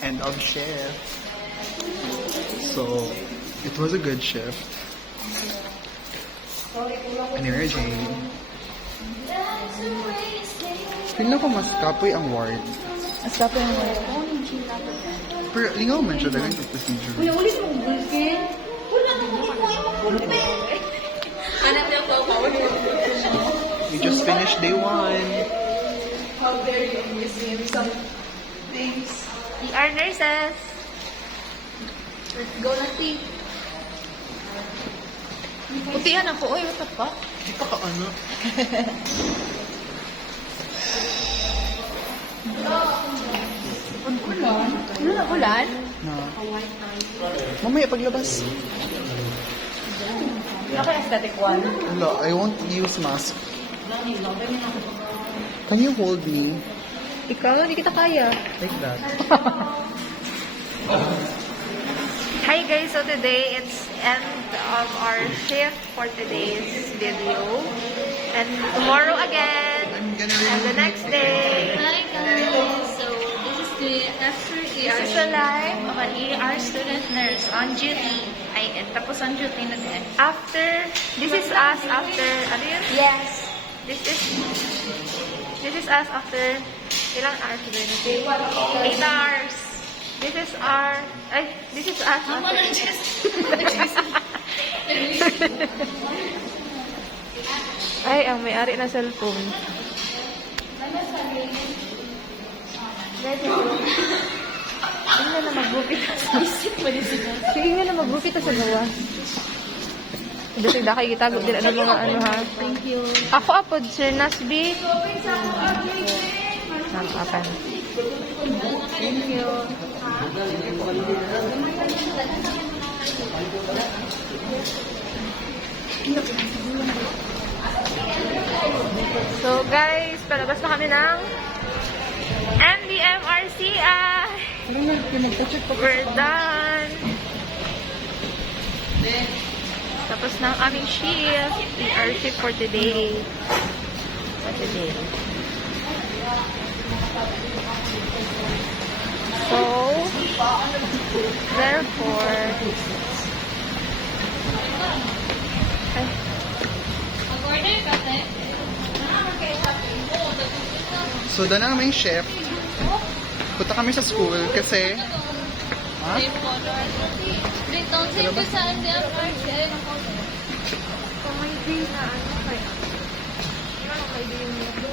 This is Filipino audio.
End of shift. So, it was a good shift. Anyway, Jane. Tingnan ko mas kapoy ang ward. Mas kapoy ang ward. Pero lingaw man siya dahil yung procedure. Ulit mong bulkin. Anak niya po ako. We just finished day 1. How dare you miss him some things. We are nurses. Let's go na tea. Putihan ako. Uy, what the fuck? Di pa ka ano? Ulan? Ano na ulan? Na. Mamaya paglabas. Okay, aesthetic one. Wala, I won't use mask. Can you hold me? Ikaw, hindi kita kaya. Like that. Hi guys, so today it's end of our shift for today's video. And tomorrow again. I'm gonna And the next day. Hi guys! So, this is the after This is the life of an ER student nurse on duty. Ay, tapos on duty na din. After, this is us after, ano yun? Yes! This is us after, ilang hours ba yun? 8 hours. This is us after. Ay, ang may-ari ng cellphone. Tingnan na magbukit sa Tingnan na magbukit sa gawa. Dito dahil kita din ano mga ano ha. Thank you. Ako apod Sir Nasby. Nakapan. Thank you. So guys, palabas na kami ng MDMRCI. We're done. Tapos ng aming shift. Our shift for today. So, therefore, Mag-order ka, te? So, doon na aming shift. Punta kami sa school kasi... Ha? Same color. Wait, don't save ko sa MDMR, kung may day na ano kaya. Ano kay day mo?